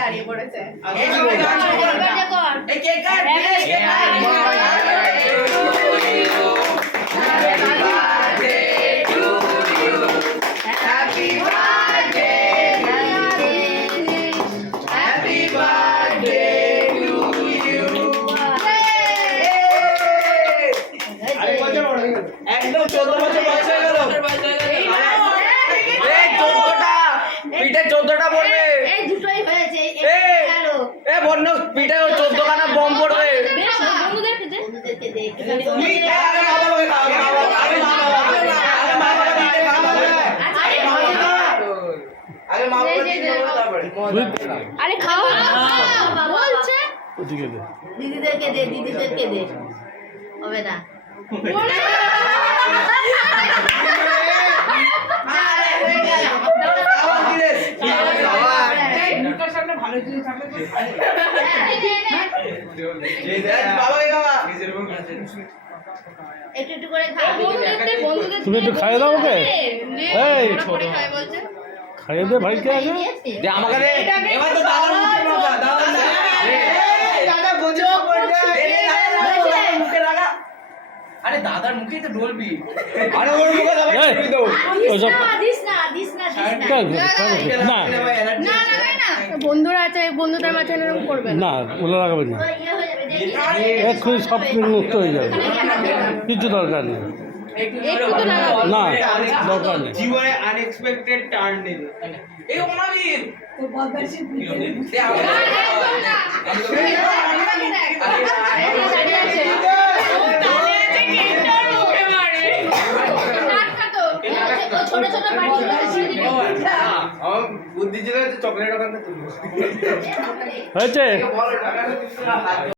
দাঁড়িয়ে পড়েছে একদম 14 বছর বয়স হয়ে গেল। এই 14টা পিঠে 14টা পড়বে। এই দুটোই হয়েছে এই বন্য পিঠে 14 খানা বম পড়বে। বন্ধুদেরকে দে আরে বাবা লোকে খাও আরে মা বাবা দিতে খাও আরে মা বাবা দিতে খাও তারপরে আরে খাও বলছে ওদিকে দে দিদিদেরকে দে হবে না একটু একটু করে খাও তুমি একটু খাইয়ে দাও ওকে এই খাইয়ে দে ভাইকে আগে দে আমাকে দে এবার তো দাদার মুখে লাগা দাদা গোজো পড়বে মুখে লাগা আরে দাদার মুখেই তো ঢোলবি আরে ওর মুখে দাও ঢোলবি তো দিস না না বন্ধুরা আছে বন্ধুদের মাঝে এরকম করবে না ওগুলো লাগাবে না এক্ষুনি সব মুক্ত হয়ে যাবে কিছু দরকার নেই না দরকার নেই জীবনে আনএক্সপেক্টেড টার্ন নেবে এই ওনাবীর তো বদমাশি দে ছোট ছোট বুদ্ধি ছিল চকলেট ওখান থেকে হয়েছে